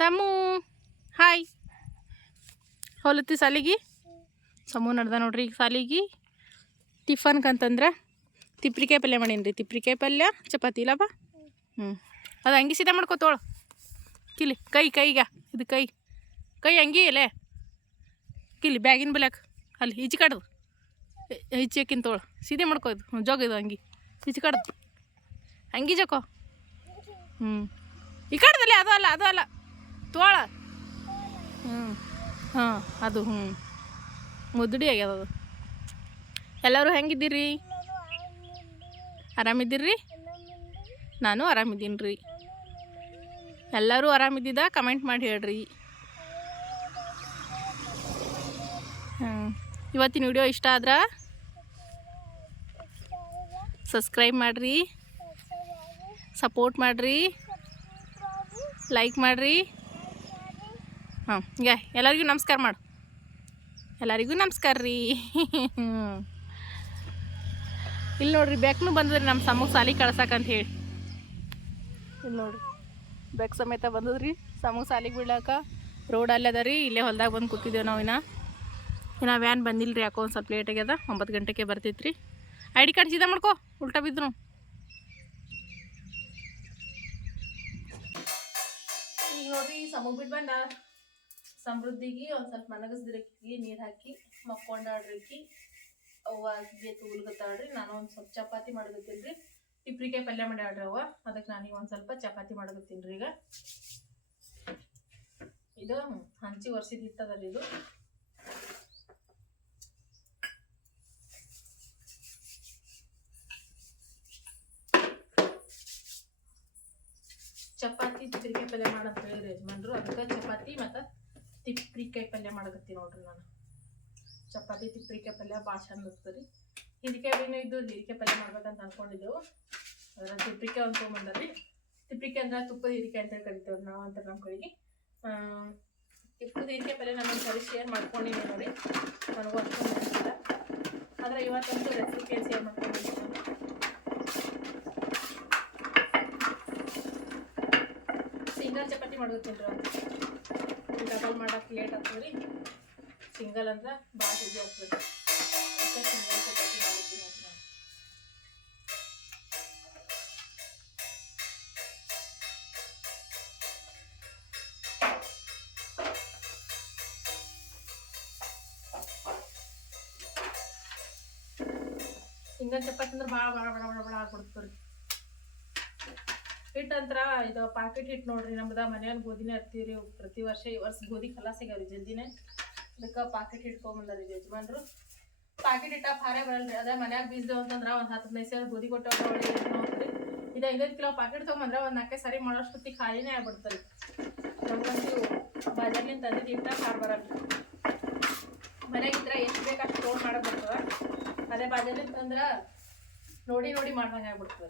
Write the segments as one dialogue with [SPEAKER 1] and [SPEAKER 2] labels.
[SPEAKER 1] ಸಮು, hi. ಹೊಲತ್ತಿ ಸಾಲಿಗೆ? ಸಮು ನಡ್ದ ನೋಡ್ರಿ ಈಗ ಸಾಲಿಗೆ. ಟಿಫನ್ಗೆ ಅಂತಂದ್ರೆ ತಿಪ್ರಿಕಾಯಿ ಪಲ್ಯ ಮಾಡೀನಿ ರೀ ತಿಪ್ರಿಕಾಯಿ ಪಲ್ಯ, ಚಪಾತಿ ಇಲ್ಲಪ್ಪ ಹ್ಞೂ ಅದು ಹಂಗೆ ಸೀದಾ ಮಾಡ್ಕೋತೋಳು. ಕಿಲಿ, ಕೈ ಕೈಗ ಇದು ಕೈ. ಕೈ ಅಂಗಿ ಇಲ್ಲೇ ಕಿಲಿ, ಬ್ಯಾಗಿನ ಬಲ್ಯಾಕ. ಅಲ್ಲಿ ಈಚೆ ಕಡ್ದು. ಈಚೆಕಿನ್ ತೋಳು. ಸೀದೆ ಮಾಡ್ಕೋದು ಹ್ಞೂ ಜೋಗ ಇದು ಹಂಗೆ ಈಚೆ ಕಡ್ದು. ಹಂಗೆ ಜೋಕೋ. ಹ್ಞೂ ಈ ಕಡ್ದಲ್ಲಿ ಅದು ಅಲ್ಲ ಅದು ಅಲ್ಲ. ತೋಳ ಹ್ಞೂ ಹಾಂ, ಅದು ಹ್ಞೂ ಮುದ್ದುಡಿ ಆಗ್ಯದ ಅದು. ಎಲ್ಲರೂ ಹೆಂಗಿದ್ದೀರಿ? ಆರಾಮಿದ್ದೀರಿ? ನಾನು ಆರಾಮಿದ್ದೀನಿ ರೀ. ಎಲ್ಲರೂ ಆರಾಮಿದ್ದಿದ್ದ ಕಮೆಂಟ್ ಮಾಡಿ ಹೇಳ್ರಿ. ಹ್ಞೂ ಇವತ್ತಿನ ವಿಡಿಯೋ ಇಷ್ಟ ಆದ್ರೆ? ಸಬ್ಸ್ಕ್ರೈಬ್ ಮಾಡಿರಿ. ಸಪೋರ್ಟ್ ಮಾಡಿರಿ. ಲೈಕ್ ಮಾಡಿರಿ. ಹಾಂ ಯ, ಎಲ್ಲರಿಗೂ ನಮಸ್ಕಾರ ಮಾಡು. ಎಲ್ಲರಿಗೂ ನಮಸ್ಕಾರ ರೀ. ಇಲ್ಲಿ ನೋಡ್ರಿ, ಬೆಕ್ನು ಬಂದದ್ರಿ ನಮ್ಮ ಸಮೂಹ ಸಾಲಿ ಅಂತ ಹೇಳಿ. ಇಲ್ಲಿ ನೋಡ್ರಿ, ಬೆಕ್ ಸಮೇತ ಬಂದದ್ರಿ. ಸಮಗೆ ಸಾಲಿಗೆ ಬಿಡ್ಲಾಕ ರೋಡ್ ಅಲ್ಲೇ ಅದ ಇಲ್ಲೇ ಹೊಲ್ದಾಗ ಬಂದು ಕೂತಿದ್ದೇವೆ ನಾವು ಇನ್ನ. ಇನ್ನು ವ್ಯಾನ್ ಬಂದಿಲ್ಲ ರೀ ಯಾಕೋ ಒಂದು ಸ್ವಲ್ಪ ಲೇಟ್ ಆಗ್ಯದ, ಒಂಬತ್ತು ಗಂಟೆಗೆ ಬರ್ತೈತೆ ಐ ಡಿ ಕಾರ್ಡ್ ಸೀದಾ ಮಾಡ್ಕೋ, ಉಲ್ಟಾ ಬಿದ್ರು ಈಗ ನೋಡ್ರಿ ಸಮೂಹ ಬಿಟ್ಟು ಬಂದ. ಸಮೃದ್ಧಿಗೆ ಒಂದು ಸ್ವಲ್ಪ ಮನಗಸ್ದಿರಕ್ಕಿ ನೀರು ಹಾಕಿ ಮಕ್ಕೊಂಡಾಡ್ರಿಕ್ಕಿ ಅವ್ವ ತೂಲ್ಗತ್ತಾಳ್ರಿ ನಾನು ಒಂದು ಸ್ವಲ್ಪ ಚಪಾತಿ ಮಾಡಕತ್ತೀನಿ ರೀ ಪಲ್ಯ ಮಾಡ್ಯಾಳ್ರಿ ಅವ್ವ ಅದಕ್ಕೆ ನಾನು ಒಂದು ಸ್ವಲ್ಪ ಚಪಾತಿ ಮಾಡಕತ್ತೀನಿ ರೀ ಈಗ. ಇದು ಹಂಚಿ ವರ್ಷದ ಹಿಟ್ಟದ ಇದು. ಚಪಾತಿ ತಿಪ್ರಿಕಾಯಿ ಪಲ್ಯ ಮಾಡಂತ ಹೇಳಿ ಯಜಮಾನ್ರು, ಅದಕ್ಕೆ ಚಪಾತಿ ಮತ್ತು ತಿಪ್ರಿಕಾಯಿ ಪಲ್ಯ ಮಾಡಕತ್ತೀನಿ ನೋಡ್ರಿ ನಾನು. ಚಪಾತಿ ತಿಪ್ಪ್ರಿಕಾಯಿ ಪಲ್ಯ ಭಾಳ ಚಂದ ಇರ್ತದೆ ಹಿರಿಕಾಯಿ ಬೇನು ಇದ್ದು ಹಿರಿಕಾಯಿ ಪಲ್ಯ ಮಾಡ್ಬೇಕಂತ ಅನ್ಕೊಂಡಿದ್ದೆವು. ಅದರ ತಿಪ್ಪ್ರಿಕಾಯಿ ಒಂದು ತೊಗೊಂಬಂದ್ರಿ ತಿಪ್ಪ್ರಿಕಾಯಿ ಅಂದ್ರೆ ತುಪ್ಪದ ಹಿರಿಕಾಯಿ ಅಂತ ಕರಿತೇವೆ ನಾವು ಅಂತ ನಮ್ಮ ಕಡೆಗೆ. ತುಪ್ಪದ ಹಿರಿಕಾಯಿ ಪಲ್ಯ ನಾನು ಸರಿ ಶೇರ್ ಮಾಡ್ಕೊಂಡಿದ್ದೀನಿ ನೋಡಿ. ನನಗೂ ಅಷ್ಟೊಂದು ಅಂತ ಆದರೆ ಇವತ್ತಂತೂ ರೆಸಿಪಿ ಶೇರ್ ಮಾಡ್ಕೊಂಡಿದ್ದೀನಿ ಚಪಾತಿ ಮಾಡ್ಕೊತೀನಿ ರೀ ಡಬಲ್ ಮಾಡಕ್ಕೆ ಲೇಟ್ ಆಗ್ತದೆ ರೀ ಸಿಂಗಲ್ ಅಂದ್ರೆ ಭಾಳ ಈಜಿ ಆಗ್ತದೆ ಅದಕ್ಕೆ ಸಿಂಗಲ್ ಚಪಾತಿ ಅಂದ್ರೆ ಭಾಳ ಭಾಳ ಬಡ ಬಡ ಬಡ ಆಗ್ಬಿಡ್ತದೆ ರೀ ಅಂತರ ಇದು ಪಾಕೆಟ್ ಹಿಟ್ಟು ನೋಡ್ರಿ, ನಮ್ದ ಮನ್ಯಾಗ ಗೋಧಿನೇ ಹತ್ತೀವ್ರಿ, ಪ್ರತಿ ವರ್ಷ ಈ ವರ್ಷ ಗೋಧಿ ಕಲ ಆಗ್ಯಾವ್ರಿ ಜಲ್ದಿನೇ. ಅದಕ್ಕೆ ಪಾಕೆಟ್ ಹಿಟ್ಟು ತೊಗೊಂಬಂದಾರಿ ಯಜಮಾನ್ರು. ಪಾಕೆಟ್ ಹಿಟ್ಟ ಭಾರೇ ಬರಲ್ರಿ, ಅದೇ ಮನ್ಯಾಗ ಬೀಜದ ಅಂತಂದ್ರ ಒಂದು ಹತ್ತು ಹದಿನೈದು ಸಾವಿರ ಗೋಧಿ ಕೊಟ್ಟ ನೋಡ್ರಿ ಇದು ಐದೈದು ಕಿಲೋ ಪಾಕೆಟ್ ತೊಗೊಂಬಂದ್ರೆ ಒಂದು ನಾಲ್ಕೈದು ಸರಿ ಮಾಡೋಷ್ಟೊತ್ತಿಗೆ ಖಾಲಿನೇ ಆಗ್ಬಿಡ್ತಾರೆ ನಮ್ಗಂತೂ ಬಾಜಾರ್ಲಿಂದ ತಂದಿದ್ದು ಹಿಟ್ಟ ಖಾರ ಬರಲ್ರಿ. ಮನೆಯಾಗಿದ್ರೆ ಎಷ್ಟು ಬೇಕು ಅಷ್ಟು ತೊಗೊಂಡು ಮಾಡೋದು ಬರ್ತದೆ. ಅದೇ ಬಾಜಾರ್ಲಿಂದ ತಂದ್ರ ನೋಡಿ ನೋಡಿ ಮಾಡ್ದಂಗೆ ಆಗ್ಬಿಡ್ತದೆ.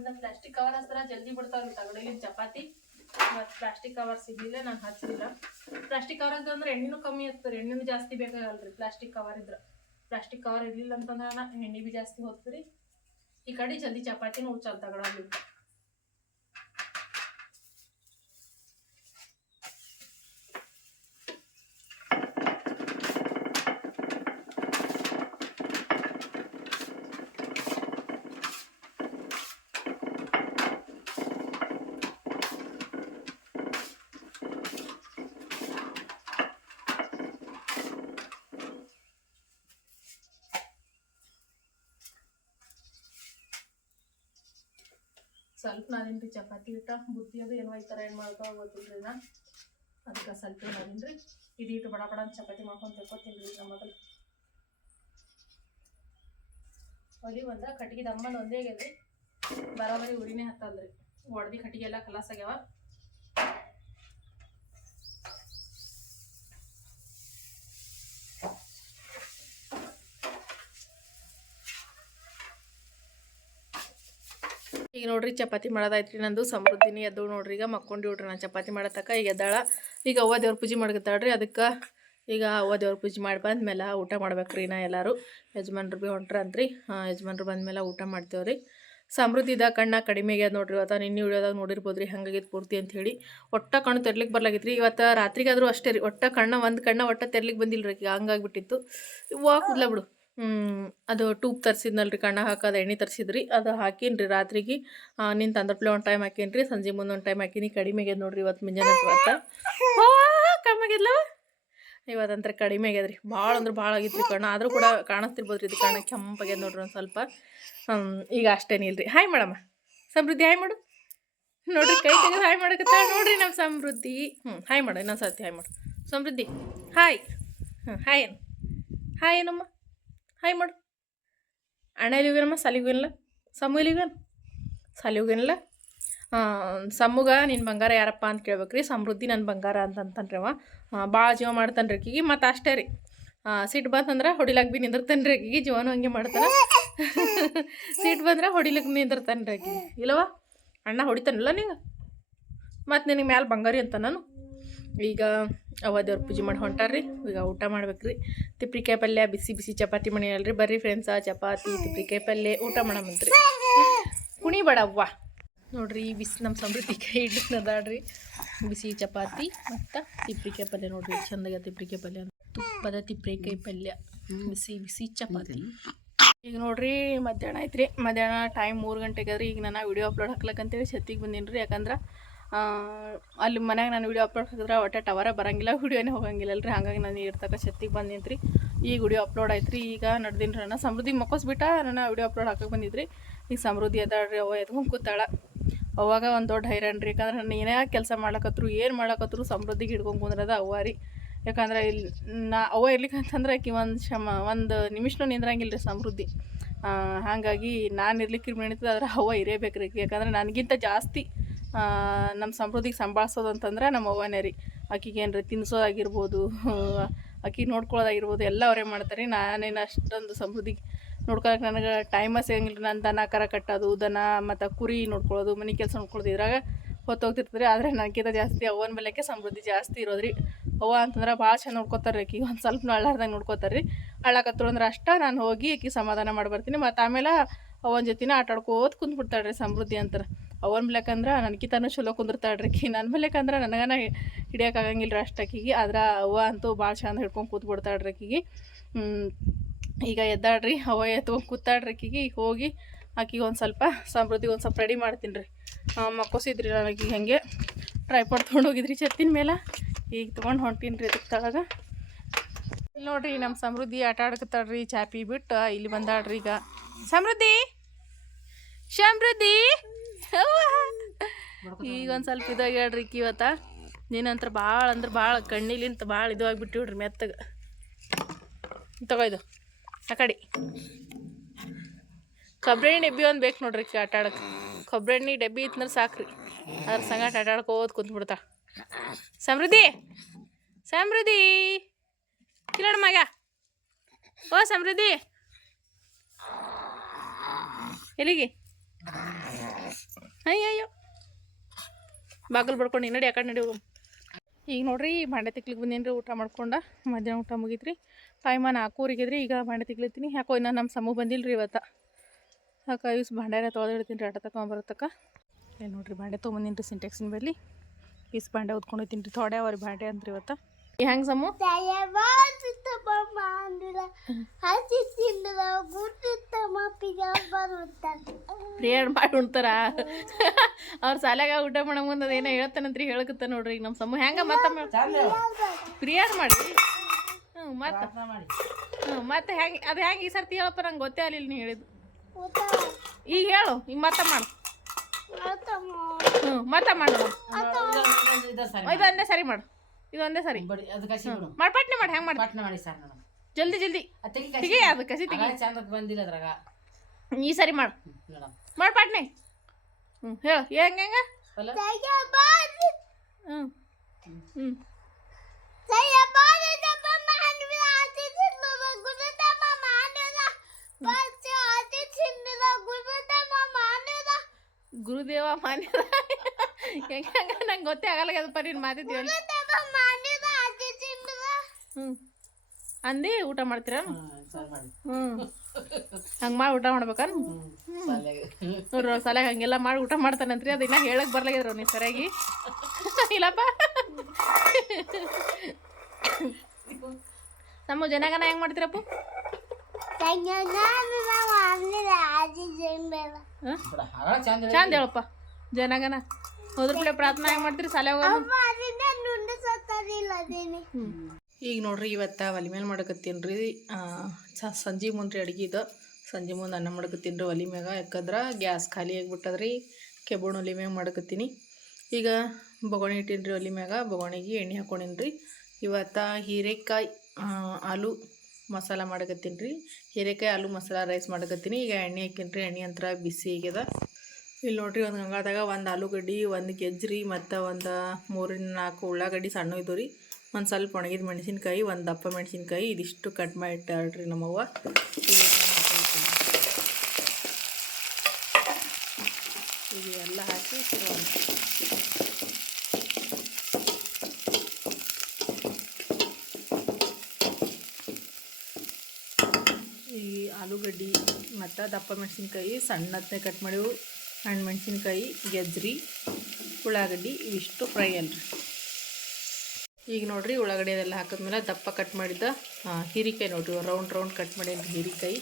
[SPEAKER 1] ಒಂದು ಪ್ಲಾಸ್ಟಿಕ್ ಕವರ್ ಹತ್ರ ಜಲ್ದಿ ಬಿಡ್ತಾವ್ರಿ ತಗಡಿಲಿನ ಚಪಾತಿ. ಮತ್ತೆ ಪ್ಲಾಸ್ಟಿಕ್ ಕವರ್ ಸಿಗ್ಲಿಲ್ಲ ನಾನು ಹಚ್ಚಿಲ್ಲ. ಪ್ಲಾಸ್ಟಿಕ್ ಕವರ್ ಅಂದ್ರೆ ಎಣ್ಣೆನೂ ಕಮ್ಮಿ ಹಚ್ತಾರೆ ಎಣ್ಣೆನೂ ಜಾಸ್ತಿ ಬೇಕಾಗಲ್ರಿ ಪ್ಲಾಸ್ಟಿಕ್ ಕವರ್ ಇದ್ರ. ಪ್ಲಾಸ್ಟಿಕ್ ಕವರ್ ಇರ್ಲಿಲ್ಲ ಅಂತಂದ್ರೆ ಎಣ್ಣೆ ಬಿ ಜಾಸ್ತಿ ಹೋಗ್ತೀರಿ ಈ ಕಡೆ ಜಲ್ದಿ ಚಪಾತಿನೂ ಉಚ್ಚಲ್ ತಗಡಲ್ಲಿ ಸ್ವಲ್ಪ ನಾದಿನ್ರಿ ಚಪಾತಿ ಹಿಟ್ಟ ಬುತ್ತಿ ಅದು ಏನೋ ಈ ಥರ ಏನು ಮಾಡ್ತಾವ ಗೊತ್ತಿಲ್ರಿ ನಾ. ಅದಕ್ಕೆ ಸ್ವಲ್ಪ ನಾದಿನ್ರಿ ಇದು ಇಟ್ಟು ಬಡ ಬಡ ಚಪಾತಿ ಮಾಡ್ಕೊಂಡು ತಿಳ್ಕೊತೀನಿ ರೀ ನಮ್ಮ ಮೊದಲು. ಒಲಿ ಒಂದ ಕಟ್ಟಿಗೆ ದಮ್ಮನ ಒಂದೇ ಆಗ್ಯದ್ರಿ. ಬರಾಬರಿ ಉರಿನೇ ಹತ್ತಲ್ರಿ. ಒಡ್ದಿ ಕಟ್ಟಿಗೆ ಎಲ್ಲ ಕಲಾಸ್ ಈಗ ನೋಡ್ರಿ ಚಪಾತಿ ಮಾಡೋದಾಯ್ತ್ರಿ, ನಂದು ಸಮೃದ್ಧಿನಿ ಎದ್ದು ನೋಡ್ರಿ, ಈಗ ಮಕ್ಕೊಂಡು ಇಡ್ರಿ ನಾನು ಚಪಾತಿ ಮಾಡತಕ್ಕ ಈಗ ಎದ್ದಾಳ. ಈಗ ಅವ್ವ ದೇವ್ರ ಪೂಜೆ ಮಾಡ್ಕತ್ತಾಳ್ರಿ, ಅದಕ್ಕೆ ಈಗ ಅವ್ವ ದೇವ್ರ ಪೂಜೆ ಮಾಡಿ ಬಂದ್ಮೇಲೆ ಊಟ ಮಾಡ್ಬೇಕ್ರಿ ನಾ ಎಲ್ಲರೂ. ಯಜಮಾನ್ರು ಭೀ ಹೊಂಟ್ರಂತ್ರಿ ಯಜಮಾನ್ರು ಬಂದ್ಮೇಲೆ ಊಟ ಮಾಡ್ತೇವ್ರಿ. ಇದ ಕಣ್ಣ ಕಡಿಮೆ ಆಗ್ಯದ ನೋಡ್ರಿ, ಇವತ್ತು ನಿನ್ನೆ ವಿಡಿಯೋದಾಗ ನೋಡಿರ್ಬೋದ್ರಿ ಹಂಗಾಗಿತ್ತು ಪೂರ್ತಿ ಅಂತ ಹೇಳಿ ಒಟ್ಟ ಕಣ್ಣು ತೆರ್ಲಿಕ್ಕೆ ರೀ ಇವತ್ತು ರಾತ್ರಿಗಾದರೂ ಅಷ್ಟೇ ರೀ, ಒಟ್ಟ ಕಣ್ಣ ಒಂದು ಕಣ್ಣ ಒಟ್ಟ ತೆರ್ಲಿಕ್ಕೆ ಬಂದಿಲ್ಲ ರೀ ಹಂಗಾಗಿಬಿಟ್ಟಿತ್ತು ವಾ ಕೂದ್ಲ ಬಿಡು. ಅದು ಟೂಬ್ ತರಿಸಿದ್ನಲ್ರಿ, ಕಣ್ಣ ಹಾಕೋದು, ಎಣ್ಣೆ ತರಿಸಿದ್ರಿ, ಅದು ಹಾಕೀನಿ ರಾತ್ರಿಗೆ. ನಿನ್ನ ತಂದ್ರಪ್ಲೆ ಒಂದು ಟೈಮ್ ಹಾಕೀನಿ ರೀ ಸಂಜೆ ಮುಂದೆ ಒಂದು ಟೈಮ್ ಹಾಕೀನಿ. ಕಡಿಮೆ ಆಗ್ಯದ ನೋಡ್ರಿ ಇವತ್ತು ಮುಂಜಾನೆ ಇವತ್ತು ಕಮ್ಮಿ ಆಗ್ಯದಲ್ಲ ಇವತ್ತಂತ್ರ ಕಡಿಮೆ ಆಗ್ಯದ್ರಿ. ಭಾಳ ಅಂದ್ರೆ ಭಾಳ ಆಗಿತ್ರಿ ಕಣ್ಣ. ಆದರೂ ಕೂಡ ಕಾಣಿಸ್ತಿರ್ಬೋದ್ರಿ ಇದು ಕಣ್ಣ. ಕೆಂಪಾಗ್ಯದ ನೋಡ್ರಿ ಒಂದು ಸ್ವಲ್ಪ. ಈಗ ಅಷ್ಟೇನಿಲ್ರಿ ಹಾಯ್ ಮಾಡಮ್ಮ ಸಮೃದ್ಧಿ ಹಾಯ್ ಮಾಡು ನೋಡ್ರಿ, ಕೈ ತೆಗೆದು ಹಾಯ್ ಮಾಡಕತ್ತ? ನೋಡ್ರಿ ನಮ್ಮ ಸಮೃದ್ಧಿ. ಹ್ಞೂ ಹಾಯ್ ಮಾಡು ಇನ್ನೊಂದು ಸರ್ತಿ ಹಾಯ್ ಮಾಡು. ಸಮೃದ್ಧಿ ಹಾಯ್ ಹಾಯ್ ಏನು ಹಾಯ್ ಏನಮ್ಮ? ಹಾಯ್ ಮಾಡು. ಅಣ್ಣ ಎಲ್ಲಿಗೇನಮ್ಮ ಸಮ್ಮು ಹೋಗ್ಯಾನ ಸಾಲಿ ಹೋಗ್ಯಾನಲ್ಲ ಸಮ್ಮುಗ ನಿನ್ನ ಬಂಗಾರ ಯಾರಪ್ಪ ಅಂತ ಕೇಳ್ಬೇಕ್ರಿ. ಸಮೃದ್ಧಿ ನನ್ನ ಬಂಗಾರ ಅಂತಂತಾನ್ರಿ ಅವ ಭಾಳ ಜೀವ ಮಾಡ್ತಾನೆ ರೀ ಆಕಿಗೆ. ಮತ್ತು ಅಷ್ಟೇ ರೀ. ಸಿಟ್ಟು ಬಂತಂದ್ರೆ ಹೊಡಿಲಾಕ್ ಭೀ ನಿಂದಿರ್ತಾನೆ ರೀ ಆಕಿಗೆ. ಜೀವನ ಹಂಗೆ ಮಾಡ್ತಾನೆ. ಸಿಟ್ಟು ಬಂದ್ರೆ ಹೊಡಿಲಿಕ್ಕೆ ನಿಂದಿರ್ತಾನೆ ರೀ ಆಕಿಗೆ. ಇಲ್ಲವ? ಅಣ್ಣ ಹೊಡಿತಾನಲ್ಲ ನೀವು ಮತ್ತು ನಿನಗೆ ಮ್ಯಾಲೆ ಬಂಗಾರಿ ಅಂತ ನಾನು? ಈಗ ದೇವ್ರ ಪೂಜೆ ಮಾಡಿ ಹೊಂಟಾರ್ರಿ ಈಗ ಊಟ ಮಾಡ್ಬೇಕ್ರಿ ತಿಪ್ಪಿಕಾಯಿ ಪಲ್ಯ, ಬಿಸಿ ಬಿಸಿ ಚಪಾತಿ ಮನೆಯಲ್ರಿ ಬರ್ರಿ ಫ್ರೆಂಡ್ಸ ಚಪಾತಿ ತಿಪ್ಪಿಕಾಯಿ ಪಲ್ಯ, ಊಟ ಮಾಡಮಂತ್ರಿ ಕುಣಿ ಬಡವ್ವ ನೋಡ್ರಿ ಬಿಸಿ ನಮ್ಮ ಸಮೃದ್ಧಿ ಕೈ ಹಿಡಿದದಾಡ್ರಿ ಬಿಸಿ ಚಪಾತಿ ಮತ್ತು ತಿಪ್ಪಿಕಾಯಿ ಪಲ್ಯ ನೋಡ್ರಿ. ಚಂದಾಗ ತಿಪ್ಪಿಕಾಯಿ ಪಲ್ಯ ತುಪ್ಪದ ತಿಪ್ಪಿಕಾಯಿ ಪಲ್ಯ. ಬಿಸಿ ಬಿಸಿ ಚಪಾತಿ. ಈಗ ನೋಡ್ರಿ, ಮಧ್ಯಾಹ್ನ ಐತ್ರಿ ಮಧ್ಯಾಹ್ನ ಟೈಮ್ ಮೂರು ಗಂಟೆಗೆ ಆದ್ರೆ ಈಗ ನಾನು ವಿಡಿಯೋ ಅಪ್ಲೋಡ್ ಹಾಕ್ಲಕ್ಕಂತೇಳಿ ಛತ್ತಿಗೆ ಬಂದೀನಿ ರೀ ಯಾಕಂದ್ರೆ ಅಲ್ಲಿ ಮನ್ಯಾಗ ನಾನು ವಿಡಿಯೋ ಅಪ್ಲೋಡ್ ಹಾಕಿದ್ರೆ ಒಟ್ಟೆ ಟವರ ಬರಂಗಿಲ್ಲ ವಿಡಿಯೋನೇ ಹೋಗಂಗಿಲ್ಲ ಅಲ್ರಿ. ಹಾಗಾಗಿ ನಾನು ಇರ್ತಕ್ಕ ಛತ್ತಿಗೆ ಬಂದಿನಿ ಈಗ ವಿಡಿಯೋ ಅಪ್ಲೋಡ್ ಐತ್ರಿ ಈಗ ನಡೆದಿನ ನಾನು ಸಮೃದ್ಧಿ ಮಕ್ಕೋಸ್ಬಿಟ್ಟ ನಾನು ವಿಡಿಯೋ ಅಪ್ಲೋಡ್ ಹಾಕಕ್ಕೆ ಬಂದಿದ್ರಿ. ಈಗ ಸಮೃದ್ಧಿ ಅದಾಳ್ರಿ ಅವ ಎದ್ಕೊಂಡು ಕೂತಾಳ. ಅವಾಗ ಒಂದು ದೊಡ್ಡ ಹೈರಾಣ ರೀ. ಯಾಕಂದ್ರೆ ನಾನು ಏನೇ ಕೆಲಸ ಮಾಡ್ಲಕತ್ರು, ಏನು ಮಾಡ್ಲಕತ್ರು ಸಮೃದ್ಧಿಗೆ ಹಿಡ್ಕೊಂಡು ಕುಂದ್ರದ ಅವ್ವ ರೀ. ಯಾಕಂದ್ರೆ ಇಲ್ಲಿ ನಾ ಅವ್ವ ಇರ್ಲಿಕ್ಕೆ ಅಂತಂದ್ರೆ ಆಕಿ ಒಂದು ಶಮ ಒಂದು ನಿಮಿಷನೂ ನಿಂದ್ರಂಗಿಲ್ಲ ರೀ ಸಮೃದ್ಧಿ ಹಾಗಾಗಿ ನಾನು ಇರ್ಲಿಕ್ಕೆ ನಡೀತದೆ ಆದ್ರೆ ಅವ್ವ ಇರೇಬೇಕು ರೀ ಯಾಕಂದ್ರೆ ನನಗಿಂತ ಜಾಸ್ತಿ ನಮ್ಮ ಸಮೃದ್ಧಿಗೆ ಸಂಭಾಳಿಸೋದು ಅಂತಂದ್ರೆ ನಮ್ಮ ಅವ್ವನೇ ರೀ. ಆಕಿಗೆ ಏನ್ರಿ ತಿನ್ನಿಸೋದಾಗಿರ್ಬೋದು ಆಕಿ ನೋಡ್ಕೊಳ್ಳೋದಾಗಿರ್ಬೋದು ಎಲ್ಲ ಅವರೇ ಮಾಡ್ತಾರೆ. ನಾನೇನು ಅಷ್ಟೊಂದು ಸಮೃದ್ಧಿಗೆ ನೋಡ್ಕೊಳಕ್ಕೆ ನನಗೆ ಟೈಮ ಸಿಗಂಗಿಲ್ಲ. ನಾನು ದನ, ಕರ ಕಟ್ಟೋದು, ದನ ಮತ್ತು ಕುರಿ ನೋಡ್ಕೊಳ್ಳೋದು ಮನೆ ಕೆಲಸ ನೋಡ್ಕೊಳ್ಳೋದು ಇದ್ರಾಗ ಹೊತ್ತೋಗ್ತಿರ್ತದೆ. ಆದರೆ ನನಗಿಂತ ಜಾಸ್ತಿ ಅವ್ವನ ಬೆಲೆಕ್ಕೆ ಸಮೃದ್ಧಿ ಜಾಸ್ತಿ ಇರೋದ್ರಿ. ಅವ್ವ ಅಂತಂದ್ರೆ ಭಾಳ ಚೆನ್ನಾಗಿ ನೋಡ್ಕೋತಾರೆ ರೀ ಆಕಿಗೆ ಒಂದು ಸ್ವಲ್ಪ ಅಳ್ಳಾರ್ದಂಗೆ ನೋಡ್ಕೋತಾರೆ ರೀ ಅಳ್ಳಾಕತ್ರು ಅಂದ್ರೆ ಅಷ್ಟ ನಾನು ಹೋಗಿ ಆಕಿ ಸಮಾಧಾನ ಮಾಡಿ ಬರ್ತೀನಿ ಮತ್ತು ಆಮೇಲೆ ಅವನ ಜೊತೆನೇ ಆಟಾಡ್ಕೋತ ಕುಂತ್ಬಿಡ್ತಾಳೆ ರೀ ಸಮೃದ್ಧಿ ಅಂತಾರೆ. ಅವನ ಬೆಲೆಕಂದ್ರೆ ನನಗಿತಾನು ಚಲೋ ಕುಂದಿರ್ತಾಳೆ ರೀ ಆಕಿ. ನನ್ನ ಬೆಲೆಕಂದ್ರೆ ನನಗನ ಹಿಡಿಯೋಕ್ಕಾಗಂಗಿಲ್ಲ ರೀ ಅಷ್ಟು ಆಕಿಗೆ. ಆದ್ರೆ ಅವ್ವ ಅಂತೂ ಭಾಳ ಚಂದ ಹಿಡ್ಕೊಂಡು ಕೂತ್ ರೀ ಆಕಿಗೆ ಈಗ ಎದ್ದಾಡ್ರಿ ಅವ ಎತ್ಕೊಂಡು ಕೂತಾಡ್ರಿ ಆಕಿಗೆ. ಹೋಗಿ ಆಕಿಗೆ ಒಂದು ಸ್ವಲ್ಪ ಸಮೃದ್ಧಿಗೆ ಒಂದು ಸ್ವಲ್ಪ ರೆಡಿ ಮಾಡ್ತೀನಿ ರೀ ಮಕ್ಕೋಸಿದ್ರಿ ನನಗೆ ಹೆಂಗೆ. ಟ್ರೈಪಾಡ್ ತೊಗೊಂಡು ಹೋಗಿದ್ರಿ ಚತ್ತಿನ ಮೇಲೆ. ಈಗ ತೊಗೊಂಡು ಹೊಂಟೀನಿ ರೀ ಅದಕ್ಕೆ ತಳಗ. ಇಲ್ಲಿ ನೋಡ್ರಿ ನಮ್ಮ ಸಮೃದ್ಧಿ ಆಟ ಆಡಕತ್ತಾಳ್ರಿ. ಚಾಪಿ ಬಿಟ್ಟು ಇಲ್ಲಿ ಬಂದಾಳ್ರಿ ಈಗ. ಸಮೃದ್ಧಿ? ಸಮೃದ್ಧಿ. ಈಗ ಒಂದು ಸ್ವಲ್ಪ ಇದಾಗ ಹೇಳ್ರಿ ಇವತ್ತ. ನೀನಂತ್ರ ಭಾಳ ಅಂದ್ರೆ ಭಾಳ ಕಣ್ಣಿಲಿಂತ ಭಾಳ ಇದು ಆಗಿಬಿಟ್ಟಿವ್ರಿ ಮೆತ್ತಗೆ. ತಗೋ ಇದು, ಆ ಕಡೆ. ಕೊಬ್ಬರಿ ಡಬ್ಬಿ ಒಂದು ಬೇಕು ನೋಡ್ರಿ ಆಟಾಡಕ್ಕೆ ಕೊಬ್ಬರಿ ಎಣ್ಣೆ ಡಬ್ಬಿ ಇತ್ತಂದ್ರೆ ಸಾಕ್ರಿ. ಅದ್ರ ಸಂಗಟ ಆಟ ಆಡ್ಕೋತ ಕುಂತ್ಬಿಡ್ತಾ ಸಮೃದ್ಧಿ ಸಮೃದ್ಧಿ. ಕಿಲಣ ಮಗ. ಓ ಸಮೃದ್ಧಿ. ಎಲ್ಲಿಗೆ? ಅಯ್ಯಯ್ಯೋ. ಬಾಗಲ್ ಬಡ್ಕೊಂಡು ನಡಿ ಯಾಕಡೆ ಕಡೆ ನಡಿ ಹೋಗು. ಈಗ ನೋಡ್ರಿ ಬಾಂಡೆ ತಿಕ್ಲಿಕ್ಕೆ ಬಂದೇನ್ರಿ ಊಟ ಮಾಡ್ಕೊಂಡು. ಮಧ್ಯಾಹ್ನ ಊಟ ಮುಗಿತ್ರಿ. ಟೈಮ ನಾಲ್ಕೂವರೆಗಿದ್ರಿ ಈಗ ಬಾಂಡೆ ತಿಕ್ಲಿತ್ತೀನಿ. ಯಾಕೋ ಇನ್ನೂ ನಮ್ಮ ಸಮೂಹ ಬಂದಿಲ್ಲ ರೀ ಇವತ್ತು. ಯಾಕೆ ಇವ್ಸ್ ಭಾಂಡೆನ ಇಡ್ತೀನಿ ರೀ ಆಟ ತಗೊಂಬರತ್ತಕ್ಕ ಏನು ನೋಡ್ರಿ ಬಾಂಡೆ ತೊಗೊಂಬಂದಿನಿ ರೀ ಸಿಂಟೆಕ್ಸಿನ ಬೆಲ್ಲಿ ಇಸ್ ಬಾಂಡೆ ಉದ್ಕೊಂಡೋಗ್ತೀನಿ ರೀ ಥೋಡೆ ಅವ್ರಿ ಬಾಂಡೆ ಅಂತ್ರಿ ಇವತ್ತು. ಹೆಂಗೆ ಸಮು ಪ್ರಿಯಾಣ ಮಾಡಿ ಉಣ್ತಾರ. ಅವ್ರ ಸಾಲಾಗ ಊಟ ಮಾಡೋ ಮುಂದೆ ಅದೇನೋ ಹೇಳ್ತಾನಂತ್ರಿ ಹೇಳಕತ್ತ ನೋಡ್ರಿ ಈಗ ನಮ್ಮ ಸಮ ಹೆಂಗ ಮತ್ತ ಪ್ರೇಯರ್ ಮಾಡಿ ಹ್ಞೂ ಮತ್ತೆ. ಹ್ಞೂ ಮತ್ತೆ ಹೆಂಗೆ ಅದು ಹೆಂಗೆ ಈ ಸರ್ತಿ ಹೇಳಪ್ಪ ನಂಗೆ ಗೊತ್ತೇ ಆಗಲಿಲ್ಲ ನೀ ಹೇಳಿದ್ದು ಈಗ ಹೇಳು ಈಗ ಮತ್ತೆ ಮಾಡು. ಹ್ಞೂ ಮತ್ತೆ ಮಾಡು. ಇದೊಂದೇ ಸರಿ ಮಾಡು. ಒಂದೇ ಸರಿ ಮಾಡಿ. ಪಟ್ನೆ ಮಾಡಿ ಹೆಂಗೆ ಮಾಡಿ
[SPEAKER 2] ಪಟ್ನ ಮಾಡಿ ಸರ್ ನಾನು.
[SPEAKER 1] ಜಲ್ದಿ ಜಲ್ದಿ. ತೆಗಿ ಅದು ಕಸಿ ತೆಗಿ.
[SPEAKER 2] ಬಂದಿಲ್ಲ ಅದ್ರಾಗ.
[SPEAKER 1] ಈ ಸರಿ ಮಾಡು.
[SPEAKER 2] ಮೇಡಮ್
[SPEAKER 1] ಮಾಡಿ ಪಟ್ನೆ. ಹ್ಞೂ ಹೇಳು ಹೆಂಗೆ ಹೆಂಗೆ? ಹ್ಞೂ ಹ್ಞೂ ಗುರುದೇವ ಮಾನ್ಯ ಹೆಂಗ ನಂಗೆ ಗೊತ್ತೇ ಆಗಲ್ಲ ಅದಪ್ಪ ನೀನು ಮಾತಿದ್ವಿ ಹ್ಞೂ ಅಂದಿ ಊಟ ಮಾಡ್ತೀರಾ? ಹ್ಞೂ ಹಂಗೆ ಮಾಡಿ ಊಟ ಮಾಡ್ಬೇಕನ್? ನೋಡ್ರಿ ಅವ್ರ ಸಲ ಹಂಗೆಲ್ಲ ಮಾಡಿ ಊಟ ಮಾಡ್ತಾನಂತ್ರಿ, ಅದು ಇನ್ನೂ ಹೇಳಕ್ ಬರ್ಲಾಗಿದ್ರು ನೀವು ಸರಿಯಾಗಿ. ಇಲ್ಲಪ್ಪ. ನಮ್ಮ ಜನಗನ ಹೆಂಗ್ ಮಾಡ್ತೀರಪ್ಪ? ಚಂದ ಹೇಳಪ್ಪ. ಜನಗನ. ಹೋದ್ರ ಪ್ರಾರ್ಥನಾ ಹೆಂಗ್ ಮಾಡ್ತೀರಿ? ಸಾಲೆ ಈಗ ನೋಡ್ರಿ ಇವತ್ತ ಒಲಿ ಮೇಲೆ ಮಾಡಕತ್ತೀನಿ ರೀ ಸಂಜೆ ಮುಂದೆ ರೀ ಅಡ್ಗೆ ಸಂಜೆ ಮುಂದೆ ಅನ್ನ ಮಾಡ್ಕೊತೀನಿ ರೀ ಒಲಿ ಮ್ಯಾಗ, ಯಾಕಂದ್ರೆ ಗ್ಯಾಸ್ ಖಾಲಿ ಆಗಿಬಿಟ್ಟದ್ರಿ ಕೆಬೋಣ ಒಲಿ ಮ್ಯಾಗ ಮಾಡ್ಕೊತೀನಿ. ಈಗ ಬೊಗಣಿ ಇಟ್ಟೀನಿ ರೀ ಒಲಿ ಮ್ಯಾಗ, ಬೊಗಣಿಗೆ ಎಣ್ಣೆ ಹಾಕೊಂಡೀನಿ ರೀ. ಇವತ್ತು ಹೀರೆಕಾಯಿ ಆಲೂ ಮಸಾಲ ಮಾಡಕತ್ತೀನಿ ರೀ. ಹೀರೆಕಾಯಿ, ಆಲೂ ಮಸಾಲ ರೈಸ್ ಮಾಡಕತ್ತೀನಿ ಈಗ ಎಣ್ಣೆ ಹಾಕೀನಿ ರೀ, ಎಣ್ಣೆ ಅಂತರ ಬಿಸಿ ಆಗ್ಯದ. ಇಲ್ಲಿ ನೋಡ್ರಿ ಒಂದು ಗಂಗಾದಾಗ ಒಂದು ಆಲೂಗಡ್ಡಿ ಒಂದು ಗೆಜ್ಜರಿ ಮತ್ತು ಒಂದು ಮೂರಿಂದ ನಾಲ್ಕು ಉಳ್ಳಾಗಡ್ಡಿ ಸಣ್ಣ ಇದ್ದು ರೀ. ಒಂದು ಸ್ವಲ್ಪ ಒಣಗಿದ ಮೆಣಸಿನ್ಕಾಯಿ, ಒಂದು ದಪ್ಪ ಮೆಣಸಿನ್ಕಾಯಿ, ಇದಿಷ್ಟು ಕಟ್ ಮಾಡಿ ಇಟ್ಟಾಳ್ರಿ ನಮ್ಮವ್ವ. ಈಗ ಎಲ್ಲ ಹಾಕಿ ಈ ಆಲೂಗಡ್ಡಿ, ಮತ್ತು ದಪ್ಪ ಮೆಣಸಿನ್ಕಾಯಿ ಸಣ್ಣತ್ತೆ ಕಟ್ ಮಾಡಿವು ಹಣ್ಣು ಮೆಣಸಿನ್ಕಾಯಿ, ಗೆಜ್ರಿ, ಉಳ್ಳಾಗಡ್ಡಿ, ಇವಿಷ್ಟು ಫ್ರೈ ಅಲ್ರಿ. ಈಗ ನೋಡಿರಿ ಉಳ್ಳಾಗಡ್ಡಿ ಅದೆಲ್ಲ ಹಾಕಿದ್ಮೇಲೆ ದಪ್ಪ ಕಟ್ ಮಾಡಿದ್ದ ಹೀರಿಕಾಯಿ ನೋಡಿರಿ ರೌಂಡ್ ರೌಂಡ್ ಕಟ್ ಮಾಡಿದ್ದು ಹೀರಿಕಾಯಿ.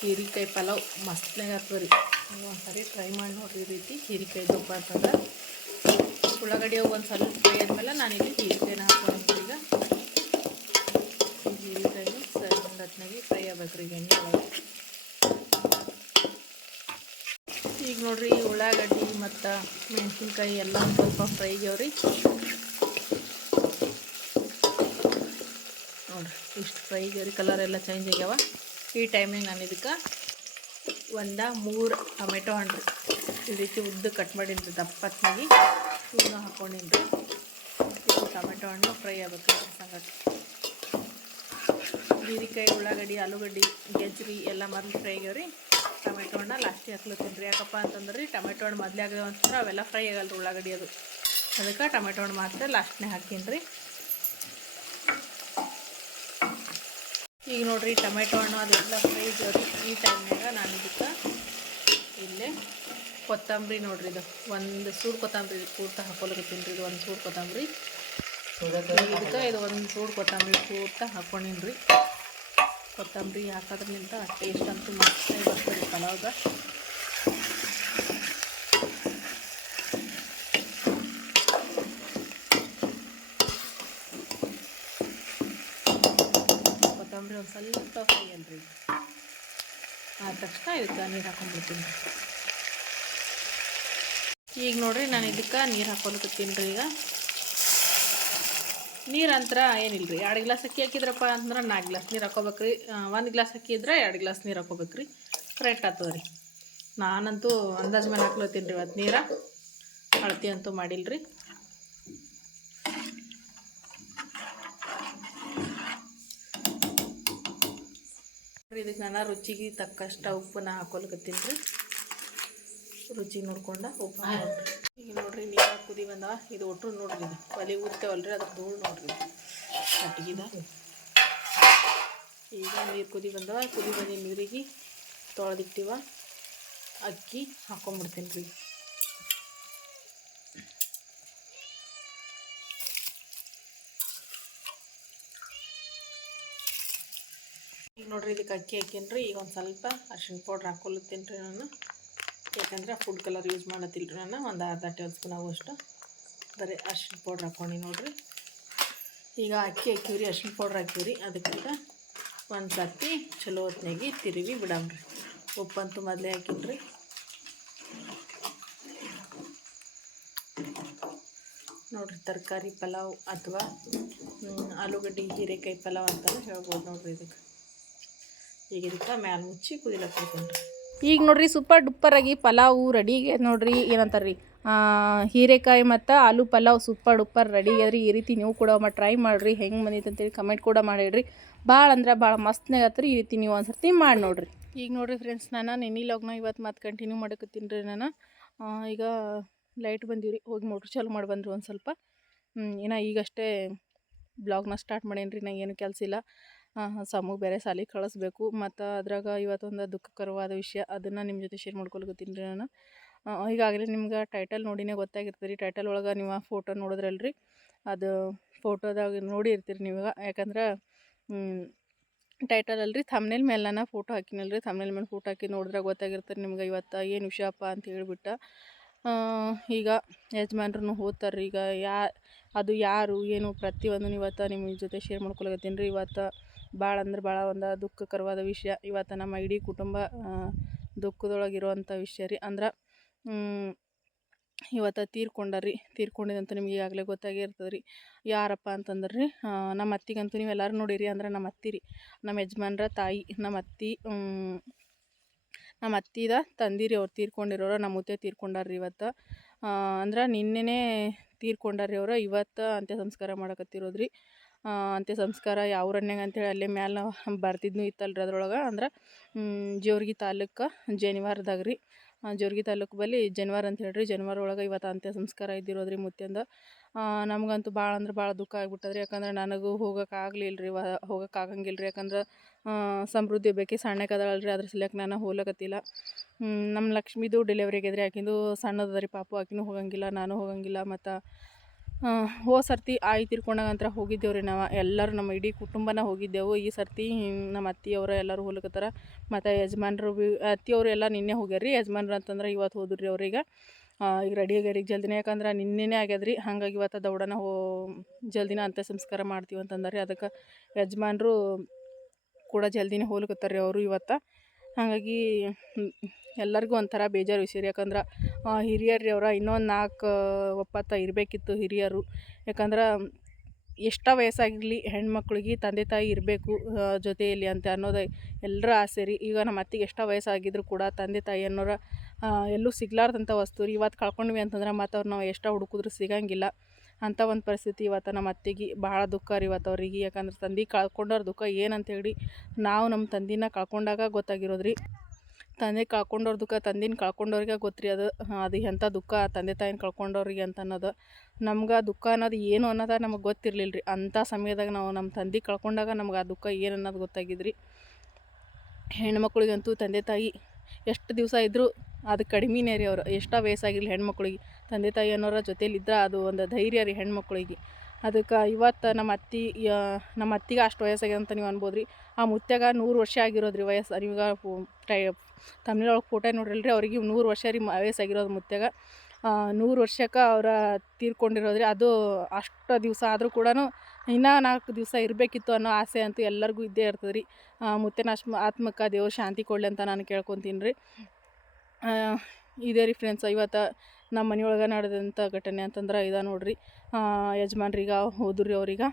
[SPEAKER 1] ಹೀರಿಕಾಯಿ ಪಲಾವ್ ಮಸ್ತ್ನಾಗ ಆಗ್ತದೆ ನೀವು ಒಂದ್ಸರಿ ಟ್ರೈ ಮಾಡಿ ನೋಡ್ರಿ ಈ ರೀತಿ ಹೀರಿಕಾಯಿ ತುಪ್ಪ ಅಂತಂದ್ರೆ ಉಳ್ಳಾಗಡ್ಡಿ ಒಂದು ಸ್ವಲ್ಪ ಫ್ರೈ ಆದ್ಮೇಲೆ ನಾನಿಲ್ಲಿ ಹೀರಿಕಾಯಿನ ಹಾಕೊಂಡು ಈಗ. ಈ ಹೀರಿಕಾಯಿನೂ ಸರಿ ಒಂದು ಹೊತ್ನಾಗೆ ಫ್ರೈ ಆಗ್ಬೇಕ್ರಿ ಈಗ ಎಣ್ಣೆ ಒಳಗೆ. ಈಗ ನೋಡ್ರಿ ಉಳ್ಳಾಗಡ್ಡಿ ಮತ್ತು ಮೆಣಸಿನ್ಕಾಯಿ ಎಲ್ಲ ಸ್ವಲ್ಪ ಫ್ರೈ ಆಗ್ಯಾವ್ರಿ. ನೋಡ್ರಿ, ಇಷ್ಟು ಫ್ರೈ ಆಗ್ಯಾವ್ರಿ ಕಲರ್ ಎಲ್ಲ ಚೇಂಜ್ ಆಗ್ಯಾವ. ಈ ಟೈಮಿಗೆ ನಾನು ಇದಕ್ಕೆ ಒಂದ ಮೂರು ಟೊಮೆಟೊ ಹಣ್ಣು. ರೀ ಈ ರೀತಿ ಉದ್ದ ಕಟ್ ಮಾಡಿನ್ರಿ ರೀ ದಪ್ಪತ್ನಾಗಿ ಇವನ್ನ ಹಾಕ್ಕೊಂಡಿನ್ರಿ ರೀ ಟೊಮೆಟೊ ಹಣ್ಣು ಫ್ರೈ ಆಗಬೇಕು ಸಂಗತಿ ಹೀರಿಕಾಯಿ ಉಳ್ಳಾಗಡ್ಡಿ, ಆಲೂಗಡ್ಡಿ, ಗೆಜ್ರಿ ಎಲ್ಲ ಮೊದಲು ಫ್ರೈ ಆಗ್ಯಾವ್ರಿ. ಟೊಮೆಟೊ ಹಣ್ಣು ಲಾಸ್ಟಿಗೆ ಹಾಕ್ಲತ್ತೀನಿ ರೀ ಯಾಕಪ್ಪ ಅಂತಂದ್ರೆ ರೀ ಟೊಮೆಟೊ ಹಣ್ಣು ಮೊದಲೇ ಆಗ್ಯಾವ ಅಂತಂದ್ರೆ ಅವೆಲ್ಲ ಫ್ರೈ ಆಗಲ್ಲ ರೀ ಉಳ್ಳಾಗಡ್ಡಿ ಅದು. ಅದಕ್ಕೆ ಟೊಮೆಟೊ ಹಣ್ಣು ಮಾತ್ರ ಲಾಸ್ಟ್ನೇ ಹಾಕ್ತೀನಿ ರೀ ಈಗ ನೋಡಿರಿ ಟೊಮೆಟೊ ಹಣ್ಣು ಅದೆಲ್ಲ ಫ್ರೈ ಜೊತೆ ಈ ಟೈಮ್ನಾಗ ನಾನು ಇದಕ್ಕೆ ಇಲ್ಲೇ ಕೊತ್ತಂಬರಿ ನೋಡ್ರಿ ಇದು. ಒಂದು ಸೂಡು ಕೊತ್ತಂಬರಿ ಪೂರ್ತ ಹಾಕೊಳಕತ್ತೀನಿ ರೀ ಇದು ಒಂದು ಸೂಡು ಕೊತ್ತಂಬರಿ. ಇದಕ್ಕೆ ಇದು ಒಂದು ಸೂಡು ಕೊತ್ತಂಬರಿ ಪೂರ್ತ ಹಾಕೊಂಡೀನಿ ರೀ. ಕೊತ್ತಂಬರಿ ಹಾಕೋದ್ರಿಂದ ಟೇಸ್ಟ್ ಅಂತೂ ಮಸ್ತಾಗಿ ಬರ್ತದೆ ಪಲಾವ್ಗ ಕೊತ್ತಂಬರಿ ಒಂದು ಸ್ವಲ್ಪ ಫ್ರೈ ಅಲ್ರಿ ಆದ ತಕ್ಷಣ ಇದಕ್ಕೆ ನೀರು ಹಾಕೊಂಡ್ಬಿಡ್ತೀನಿ. ಈಗ ನೋಡ್ರಿ, ನಾನು ಇದಕ್ಕೆ ನೀರು ಹಾಕೊಳಕತ್ತೀನಿ ರೀ ಈಗ. ನೀರು ಅಂತರ ಏನಿಲ್ಲ ರೀ ಎರಡು ಗ್ಲಾಸ್ ಅಕ್ಕಿ ಹಾಕಿದ್ರಪ್ಪ ಅಂದ್ರೆ ನಾಲ್ಕು ಗ್ಲಾಸ್ ನೀರು ಹಾಕೋಬೇಕ್ರಿ. ಒಂದು ಗ್ಲಾಸ್ ಅಕ್ಕಿ ಇದ್ರೆ ಎರಡು ಗ್ಲಾಸ್ ನೀರು ಹಾಕೋಬೇಕ್ರಿ. ಕರೆಕ್ಟ್ ಆಗ್ತದೆ ರೀ. ನಾನಂತೂ ಅಂದಾಜು ಮೇಲೆ ಹಾಕ್ಲತ್ತೀನಿ ರೀ ಇವತ್ತು ನೀರು. ಅಳತಿ ಅಂತೂ ಮಾಡಿಲ್ಲ ರೀ ಇದಕ್ಕೆ ನಾನು ರುಚಿಗೆ ತಕ್ಕಷ್ಟು ಉಪ್ಪನ್ನ ಹಾಕೊಲ್ಕತ್ತೀನಿ ರೀ. ರುಚಿ ನೋಡ್ಕೊಂಡ ಉಪ್ಪು ಈಗ ನೋಡ್ರಿ, ನೀರು ಕುದಿ ಬಂದವ. ಇದು ಒಟ್ಟು ನೋಡ್ರಿ ಇದು. ಒಲೆ ರೀ ಅದ್ರ ಧೂಳು ನೋಡ್ರಿ ಕಟ್ಟಿಗಿದ ಈಗ ನೀರು ಕುದಿ ಬಂದವ. ಕುದಿ ಬಂದ ನೀರಿಗೆ ತೊಳೆದಿಟ್ಟಿವ. ಅಕ್ಕಿ ಹಾಕೊಂಡ್ಬಿಡ್ತೀನಿ ರೀ ಈಗ ನೋಡ್ರಿ ಇದಕ್ಕೆ ಅಕ್ಕಿ ಹಾಕೀನಿ ರೀ ಈಗ ಒಂದು ಸ್ವಲ್ಪ ಅರ್ಶಿಣ ಪೌಡ್ರ್ ಹಾಕೊಳತ್ತೀನಿ ರೀ ನಾನು. ಯಾಕಂದರೆ ಫುಡ್ ಕಲರ್ ಯೂಸ್ ಮಾಡತ್ತಿಲ್ಲ ರೀ ನಾನು. ಒಂದು ಅರ್ಧ ಟೇಬಲ್ ಸ್ಪೂನ್ ಆಗುವಷ್ಟು ಬರೀ ಅರ್ಶಿಣ ಪೌಡ್ರ್ ಹಾಕೊಂಡು ನೋಡಿರಿ. ಈಗ ಅಕ್ಕಿ ಹಾಕಿವ್ರಿ, ಅರ್ಶಿಣ ಪೌಡ್ರ್ ಹಾಕಿವ್ರಿ. ಅದಕ್ಕಿಂತ ಒಂದು ಸರ್ತಿ ಚಲೋ ಹೊತ್ನಾಗಿ ತಿರುವಿ ಬಿಡಮ್ರಿ. ಉಪ್ಪಂತೂ ಮೊದಲೇ ಹಾಕಿನ್ರಿ. ನೋಡ್ರಿ ತರಕಾರಿ ಪಲಾವ್ ಅಥವಾ ಆಲೂಗಡ್ಡೆ, ಹೀರೆಕಾಯಿ ಪಲಾವ್ ಅಂತಲೂ ಹೇಳ್ಬೋದು ನೋಡ್ರಿ ಇದಕ್ಕೆ. ಈಗ ಇದಕ್ಕೆ ಮ್ಯಾಲ ಮುಚ್ಚಿ ಕುದಿಲಕ್ಕೆ ಈಗ ನೋಡ್ರಿ ಸೂಪರ್ ಡುಪ್ಪರ್ ಆಗಿ ಪಲಾವು ರೆಡಿ ನೋಡ್ರಿ ಏನಂತಾರೆ ರೀ ಹೀರೆಕಾಯಿ ಮತ್ತು aloo pulao super duper ready ಆಗ್ಯದ್ರಿ ಈ ರೀತಿ ನೀವು ಕೂಡ ಒಮ್ಮೆ ಟ್ರೈ ಮಾಡಿರಿ. ಹೆಂಗೆ ಬಂದಿತ್ತು ಅಂತೇಳಿ ಕಮೆಂಟ್ ಕೂಡ ಮಾಡಿಡ್ರಿ ಭಾಳ ಅಂದ್ರೆ ಭಾಳ ಮಸ್ತ್ನಾಗ ಆತ್ರಿ ಈ ರೀತಿ ನೀವು ಒಂದ್ಸರ್ತಿ ಮಾಡಿ ನೋಡ್ರಿ. ಈಗ ನೋಡ್ರಿ ಫ್ರೆಂಡ್ಸ್ ನಾನು ನೆನಿ ಲಾಗ್ನ ಇವತ್ತು ಮತ್ತೆ ಕಂಟಿನ್ಯೂ ಮಾಡಕತ್ತೀನಿ ರೀ ನಾನು. ಈಗ ಲೈಟ್ ಬಂದೀವಿ ರೀ ಹೋಗಿ ಮೋಟ್ರ್ ಚಾಲು ಮಾಡಿ ಬಂದ್ರು ಒಂದು ಸ್ವಲ್ಪ. ಇನ್ನು ಈಗಷ್ಟೇ ಬ್ಲಾಗ್ನ ಸ್ಟಾರ್ಟ್ ಮಾಡೇನಿ ರೀ ನಂಗೆ ಏನು ಕೆಲಸ ಇಲ್ಲ. ಸಮೂಹ ಬೇರೆ ಸಾಲಿಗೆ ಕಳಿಸ್ಬೇಕು. ಮತ್ತು ಅದ್ರಾಗ ಇವತ್ತೊಂದು ದುಃಖಕರವಾದ ವಿಷಯ, ಅದನ್ನು ನಿಮ್ಮ ಜೊತೆ ಶೇರ್ ಮಾಡ್ಕೊಳಕತ್ತೀನಿ ರೀ ನಾನು. ಈಗಾಗಲೇ ನಿಮ್ಗೆ ಟೈಟಲ್ ನೋಡಿನೇ ಗೊತ್ತಾಗಿರ್ತದೆ ರೀ. ಟೈಟಲ್ ಒಳಗೆ ನೀವು ಫೋಟೋ ನೋಡಿದ್ರಲ್ರಿ. ಅದು ಫೋಟೋದಾಗ ನೋಡಿ ಇರ್ತೀರಿ ನೀವು ಯಾಕಂದ್ರೆ ಟೈಟಲ್ ಅಲ್ರಿ. ಥಮ್ನೇಲ್ ಮೇಲೆ ನಾನು ಫೋಟೋ ಹಾಕಿನಲ್ರಿ. ಥಮ್ನೇಲ್ ಮೇಲೆ ಫೋಟೋ ಹಾಕಿ ನೋಡಿದ್ರೆ ಗೊತ್ತಾಗಿರ್ತಾರೆ ನಿಮ್ಗೆ ಇವತ್ತು ಏನು ವಿಷಯಪ್ಪ ಅಂತ ಹೇಳಿಬಿಟ್ಟು. ಈಗ ಯಜಮಾನ್ರು ಹೋಗ್ತಾರೆ ಈಗ ಯಾ, ಅದು ಯಾರು, ಏನು ಪ್ರತಿಯೊಂದು ಇವತ್ತು ನಿಮ್ಮ ಜೊತೆ ಶೇರ್ ಮಾಡ್ಕೊಳಕತ್ತೀನಿ ರೀ. ಇವತ್ತು ಭಾಳ ಅಂದ್ರೆ ಭಾಳ ಒಂದು ದುಃಖಕರವಾದ ವಿಷಯ. ಇವತ್ತು ನಮ್ಮ ಇಡೀ ಕುಟುಂಬ ದುಃಖದೊಳಗೆ ದುಃಖದೊಳಗಿರುವಂಥ ವಿಷಯ ರೀ. ಅಂದ್ರೆ ಇವತ್ತು ತೀರ್ಕೊಂಡಾರ್ರಿ. ತೀರ್ಕೊಂಡಿದಂತ ನಿಮ್ಗೆ ಈಗಾಗಲೇ ಗೊತ್ತಾಗೇ ಇರ್ತದೆ ರೀ ಯಾರಪ್ಪ ಅಂತಂದ್ರೆ ರೀ ನಮ್ಮ ಅತ್ತಿಗಂತೂ ನೀವು ಎಲ್ಲರೂ ನೋಡಿರಿ. ಅಂದ್ರೆ ನಮ್ಮ ಅತ್ತಿ ರೀ. ನಮ್ಮ ಯಜಮಾನ್ರ ತಾಯಿ ನಮ್ಮ ಅತ್ತಿ ನಮ್ಮ ಅತ್ತಿದ ತಂದಿರಿ ಅವ್ರು ತೀರ್ಕೊಂಡಿರೋರು. ನಮ್ಮ ಮುತ್ತೆ ತೀರ್ಕೊಂಡಾರ್ರಿ ಇವತ್ತು. ಅಂದ್ರೆ ನಿನ್ನೆನೇ ತೀರ್ಕೊಂಡಾರ್ರಿ ಅವ್ರು. ಇವತ್ತು ಅಂತ್ಯ ಸಂಸ್ಕಾರ ಮಾಡಕತ್ತಿರೋದು ರೀ ಆ, ಅಂತ್ಯ ಸಂಸ್ಕಾರ ಯಾವ ಊರನ್ಯಾಗ ಅಂತೇಳಿ ಅಲ್ಲೇ ಮ್ಯಾಲೆ ಬರ್ತಿದ್ನು ಇತ್ತಲ್ರಿ ಅದ್ರೊಳಗೆ. ಅಂದ್ರೆ ಜೋರ್ಗಿ ತಾಲೂಕು ಜನಿವಾರದಾಗ ರೀ. ಜೋರ್ಗಿ ತಾಲೂಕು ಬಳಿ ಜನಿವಾರ ಅಂತ ಹೇಳ್ರಿ ಜನಿವಾರ ಒಳಗೆ ಇವತ್ತು ಅಂತ್ಯ ಸಂಸ್ಕಾರ ಇದ್ದಿರೋದ್ರಿ ಮುತ್ಯಂದ. ನಮಗಂತೂ ಭಾಳ ಅಂದ್ರೆ ಭಾಳ ದುಃಖ ಆಗ್ಬಿಟ್ಟದ್ರಿ ಯಾಕಂದ್ರೆ ನನಗೂ ರೀ ವ ರೀ ಯಾಕಂದ್ರೆ ಸಮೃದ್ಧಿ ಬೇಕಿ ಸಣ್ಣಕ್ಕದಳಲ್ರಿ ಅದ್ರ ಸಲಕ್ಕೆ ನಾನು ಹೋಗ್ಲಕತ್ತಿಲ್ಲ ನಮ್ಮ ಲಕ್ಷ್ಮಿದು ಡೆಲಿವರಿ ಆಗ್ಯದ್ರಿ ಆಕಿಂದು ಸಣ್ಣದ ರೀ ಪಾಪು. ಆಕಿನೂ ಹೋಗಂಗಿಲ್ಲ, ನಾನು ಹೋಗಂಗಿಲ್ಲ. ಮತ್ತು ಹೋದ ಸರ್ತಿ ಆಯಿ ಹೋಗಿದ್ದೇವೆ ರೀ ನಾವು. ಎಲ್ಲರೂ ನಮ್ಮ ಇಡೀ ಕುಟುಂಬನ ಹೋಗಿದ್ದೆವು. ಈ ಸರ್ತಿ ನಮ್ಮ ಅತ್ತಿಯವರು ಎಲ್ಲರೂ ಹೋಗ್ಲಕತ್ತಾರ ಮತ್ತು ಯಜಮಾನ್ರು ಬಿ, ಅತ್ತಿಯವರು ಎಲ್ಲ ನಿನ್ನೆ ಹೋಗ್ಯಾರ ರೀ ಯಜಮಾನ್ರು ಅಂತಂದ್ರೆ ಇವತ್ತು ಹೋದ್ರಿ ಅವ್ರೀಗ. ಈಗ ರೆಡಿ ಆಗ್ಯಾರ ಈಗ ಜಲ್ದಿನೇ. ಯಾಕಂದ್ರೆ ನಿನ್ನೆನೇ ಆಗ್ಯದ ರೀ ಹಾಗಾಗಿ ಇವತ್ತು ದೌಡನ ಹೋ, ಜಲ್ದಿನ ಅಂತ್ಯ ಸಂಸ್ಕಾರ ಮಾಡ್ತೀವಿ ಅಂತಂದ್ರೆ ಅದಕ್ಕೆ ಯಜಮಾನ್ರು ಕೂಡ ಜಲ್ದಿನೇ ಹೋಗ್ಲಿಕತ್ತಾರ ರೀ ಅವರು ಇವತ್ತು. ಹಾಗಾಗಿ ಎಲ್ಲರಿಗೂ ಒಂಥರ ಬೇಜಾರು ವಿಷಯ ಯಾಕಂದ್ರೆ ಹಿರಿಯರು ಅವ್ರ, ಇನ್ನೊಂದು ನಾಲ್ಕು ಒಪ್ಪತ್ತ ಇರಬೇಕಿತ್ತು ಹಿರಿಯರು. ಯಾಕಂದ್ರೆ, ಎಷ್ಟೋ ವಯಸ್ಸಾಗಿರಲಿ ಹೆಣ್ಮಕ್ಳಿಗೆ ತಂದೆ ತಾಯಿ ಇರಬೇಕು ಜೊತೆಯಲ್ಲಿ ಅಂತ ಅನ್ನೋದು ಎಲ್ಲರ ಆಸೆ ರೀ. ಈಗ ನಮ್ಮ ಅತ್ತಿಗೆ ಎಷ್ಟೋ ವಯಸ್ಸಾಗಿದ್ರು ಕೂಡ ತಂದೆ ತಾಯಿ ಅನ್ನೋರ ಎಲ್ಲೂ ಸಿಗ್ಲಾರ್ದಂಥ ವಸ್ತು ರೀ. ಇವತ್ತು ಕಳ್ಕೊಂಡ್ವಿ ಅಂತಂದ್ರೆ ಮತ್ತು ಅವ್ರು ನಾವು ಎಷ್ಟೋ ಹುಡುಕಿದ್ರು ಸಿಗಂಗಿಲ್ಲ. ಅಂಥ ಒಂದು ಪರಿಸ್ಥಿತಿ ಇವತ್ತು ನಮ್ಮ ಅತ್ತೆಗೆ ಭಾಳ ದುಃಖ ರೀ ಇವತ್ತು ಅವ್ರಿಗೆ. ಯಾಕಂದ್ರೆ ತಂದೆ ಕಳ್ಕೊಂಡವ್ರ ದುಃಖ ಏನಂತೇಳಿ ನಾವು ನಮ್ಮ ತಂದಿನ ಕಳ್ಕೊಂಡಾಗ ಗೊತ್ತಾಗಿರೋದು ರೀ. ತಂದೆ ಕಳ್ಕೊಂಡವ್ರ ದುಃಖ, ತಂದಿನ ಕಳ್ಕೊಂಡವ್ರಿಗೆ ರೀ ಅದು. ಅದು ಎಂಥ ದುಃಖ, ತಂದೆ ತಾಯಿನ ಕಳ್ಕೊಂಡವ್ರಿಗೆ ಅಂತ ಅನ್ನೋದು. ನಮ್ಗೆ ಆ ದುಃಖ ಅನ್ನೋದು ಏನು ಅನ್ನೋದು ನಮಗೆ ಗೊತ್ತಿರಲಿಲ್ಲ ರೀ. ಅಂಥ ಸಮಯದಾಗ ನಾವು ನಮ್ಮ ತಂದೆ ಕಳ್ಕೊಂಡಾಗ ನಮ್ಗೆ ಆ ದುಃಖ ಏನು ಅನ್ನೋದು ಗೊತ್ತಾಗಿದ್ರಿ. ಹೆಣ್ಮಕ್ಳಿಗಂತೂ ತಂದೆ ತಾಯಿ ಎಷ್ಟು ದಿವಸ ಇದ್ದರೂ ಅದು ಕಡಿಮೆನೇ ರೀ ಅವರು. ಎಷ್ಟೋ ವಯಸ್ಸಾಗಿರಲಿ ಹೆಣ್ಮಕ್ಳಿಗೆ. ತಂದೆ ತಾಯಿ ಅನ್ನೋರ ಜೊತೇಲಿದ್ರೆ ಅದು ಒಂದು ಧೈರ್ಯ ರೀ ಹೆಣ್ಮಕ್ಳಿಗೆ. ಅದಕ್ಕೆ ಇವತ್ತು ನಮ್ಮ ಅತ್ತಿ ನಮ್ಮ ಅತ್ತಿಗೆ ಅಷ್ಟು ವಯಸ್ಸಾಗಿದೆ ಅಂತ ನೀವು ಅನ್ಬೋದು ರೀ ಆ ಮುತ್ಯಾಗ ನೂರು ವರ್ಷ ಆಗಿರೋದು ರೀ ವಯಸ್ಸು ನಿಮ್ಗೆ ಟೈ ತಮಿಳೊಳಗೆ ಫೋಟೋ ನೋಡ್ರಲ್ರಿ, ಅವ್ರಿಗೆ ನೂರು ವರ್ಷ ರೀ ವಯಸ್ಸಾಗಿರೋದು ಮುತ್ಯಾಗ ನೂರು ವರ್ಷಕ್ಕೆ ಅವರ ತೀರ್ಕೊಂಡಿರೋದು ರೀ ಅದು ಅಷ್ಟು ದಿವಸ ಆದರೂ ಕೂಡ ಇನ್ನೂ ನಾಲ್ಕು ದಿವಸ ಇರಬೇಕಿತ್ತು ಅನ್ನೋ ಆಸೆ ಅಂತೂ ಎಲ್ಲರಿಗೂ ಇದ್ದೇ ಇರ್ತದೆ ರೀ. ಮುತ್ತಿನ ಆತ್ಮಕ್ಕ ದೇವ್ರು ಶಾಂತಿ ಕೊಡಲಿ ಅಂತ ನಾನು ಕೇಳ್ಕೊತೀನಿ ರೀ. ಇದೇ ರೀ ಫ್ರೆಂಡ್ಸ್ ಇವತ್ತು ನಮ್ಮ ಮನೆಯೊಳಗೆ ನಡೆದಂಥ ಘಟನೆ ಅಂತಂದ್ರೆ ಇದ ನೋಡ್ರಿ. ಯಜಮಾನ್ರಿಗ ಹೋದ್ರಿ ಅವ್ರಿಗೆ.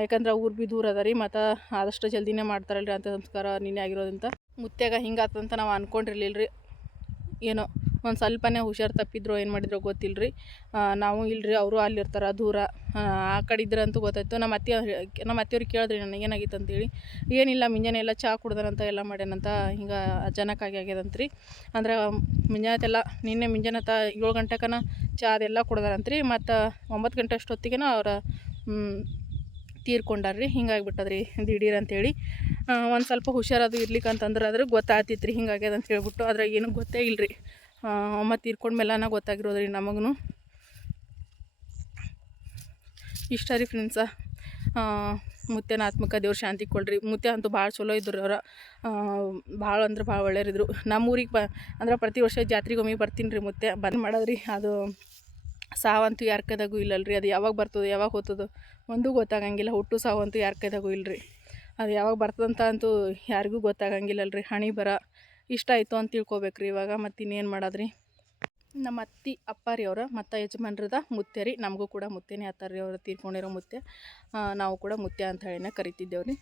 [SPEAKER 1] ಯಾಕಂದ್ರೆ ಊರು ಬಿ ದೂರ ಅದ ರೀ, ಮತ್ತು ಆದಷ್ಟು ಜಲ್ದಿನೇ ಮಾಡ್ತಾರಲ್ರಿ ಅಂತ ಸಂಸ್ಕಾರ ನಿನ್ನೆ ಆಗಿರೋದಂತ. ಮುತ್ಯಾಗ ಹಿಂಗಾತಂತ ನಾವು ಅಂದ್ಕೊಂಡಿರ್ಲಿಲ್ಲ ರೀ ಏನೋ ಒಂದು ಸ್ವಲ್ಪನೇ ಹುಷಾರು ತಪ್ಪಿದ್ರು ಏನು ಮಾಡಿದ್ರು ಗೊತ್ತಿಲ್ಲರಿ ನಾವು ಇಲ್ಲರಿ ಅವರು ಅಲ್ಲಿರ್ತಾರೆ ದೂರ. ಆ, ಕಡೆ ಇದ್ರಂತೂ ಗೊತ್ತಾಯ್ತು. ನಮ್ಮ ಅತ್ತೆ ನಮ್ಮ ಅತ್ತೆಯವ್ರಿಗೆ ಕೇಳಿದ್ರಿ ನನಗೆ ಏನಾಗಿತ್ತು ಅಂತೇಳಿ. ಏನಿಲ್ಲ ಮುಂಜಾನೆ ಎಲ್ಲ ಚಹಾ ಕುಡ್ದಾರಂತ ಎಲ್ಲ ಮಾಡ್ಯಾನಂತ ಹಿಂಗೆ ಅಚಾನಕ್ಕಾಗಿ ಆಗ್ಯದಂತ್ರಿ. ಅಂದ್ರೆ ಮುಂಜಾನೆಲ್ಲ ನಿನ್ನೆ ಮುಂಜಾನೆ ತ ಏಳು ಗಂಟೆಕನ ಚಹಾ ಅದೆಲ್ಲ ಕುಡ್ದಾರಂತ್ರಿ ಮತ್ತು ಒಂಬತ್ತು ಗಂಟೆ ಅಷ್ಟೊತ್ತಿಗೆನ ಅವ್ರ ತೀರ್ಕೊಂಡಾರ್ರಿ. ಹಿಂಗಾಗ್ಬಿಟ್ಟದ್ರಿ ದಿಢೀರ್ ಅಂತೇಳಿ. ಒಂದು ಸ್ವಲ್ಪ ಹುಷಾರದು ಇರ್ಲಿಕ್ಕೆ ಅಂತಂದ್ರೆ ಅದ್ರ ಗೊತ್ತಾಗ್ತಿತ್ತು ರೀ ಹಿಂಗಾಗ್ಯದ ಅಂತ ಹೇಳ್ಬಿಟ್ಟು. ಅದ್ರಾಗ ಏನೂ ಗೊತ್ತೇ ಇಲ್ಲ ರೀ ಅಮ್ಮ ಗೊತ್ತಾಗಿರೋದು ರೀ ನಮಗೂ ಇಷ್ಟ ರೀ ಫ್ರೆಂಡ್ಸ ಮುತ್ಯನ ಆತ್ಮಕ ದೇವ್ರ ಶಾಂತಿ ಕೊಡ್ರಿ. ಮುತ್ಯ ಅಂತೂ ಭಾಳ ಚಲೋ ಇದ್ರು ಅವ್ರ. ಭಾಳ ಅಂದ್ರೆ ಭಾಳ ಒಳ್ಳೆಯರಿದ್ರು ನಮ್ಮ ಊರಿಗೆ ಬ, ಅಂದ್ರೆ ಪ್ರತಿ ವರ್ಷ ಜಾತ್ರೆಗೊಮ್ಮೆ ಬರ್ತೀನಿ ರೀ ಮುತ್ತೆ. ಬಂದ್ ಮಾಡೋದ್ರಿ. ಅದು ಸಾವಂತೂ ಯಾರ ಕೈದಾಗೂ ಇಲ್ಲಲ್ರಿ. ಅದು ಯಾವಾಗ ಬರ್ತದೆ, ಯಾವಾಗ ಹೋಗ್ತದೋ ಒಂದೂ ಗೊತ್ತಾಗಂಗಿಲ್ಲ. ಹುಟ್ಟು ಸಾವಂತೂ ಯಾರ ಕೈದಾಗೂ ಇಲ್ಲರಿ ಅದು ಯಾವಾಗ ಬರ್ತದಂತ ಅಂತೂ ಯಾರಿಗೂ ಗೊತ್ತಾಗಂಗಿಲ್ಲಲ್ರಿ. ಹಣಿ ಬರ ಇಷ್ಟ ಆಯಿತು ಅಂತ ತಿಳ್ಕೊಬೇಕ್ರಿ ಇವಾಗ. ಮತ್ತು ಇನ್ನೇನು ಮಾಡೋದ್ರಿ? ನಮ್ಮ ಅತ್ತಿ, ಅಪ್ಪಾರಿ ರೀ ಅವ್ರ, ಮತ್ತು ಯಜಮಾನ್ರದ ಮುತ್ತೆ ರೀ. ನಮಗೂ ಕೂಡ ಮುತ್ತೆನೇ ಅತ್ತಾರಿ ಅವ್ರ ತೀರ್ಕೊಂಡಿರೋ ಮುತ್ತೆ. ನಾವು ಕೂಡ ಮುತ್ತೆ ಅಂತ ಹೇಳಿನೇ ಕರಿತಿದ್ದೇವೆ ರೀ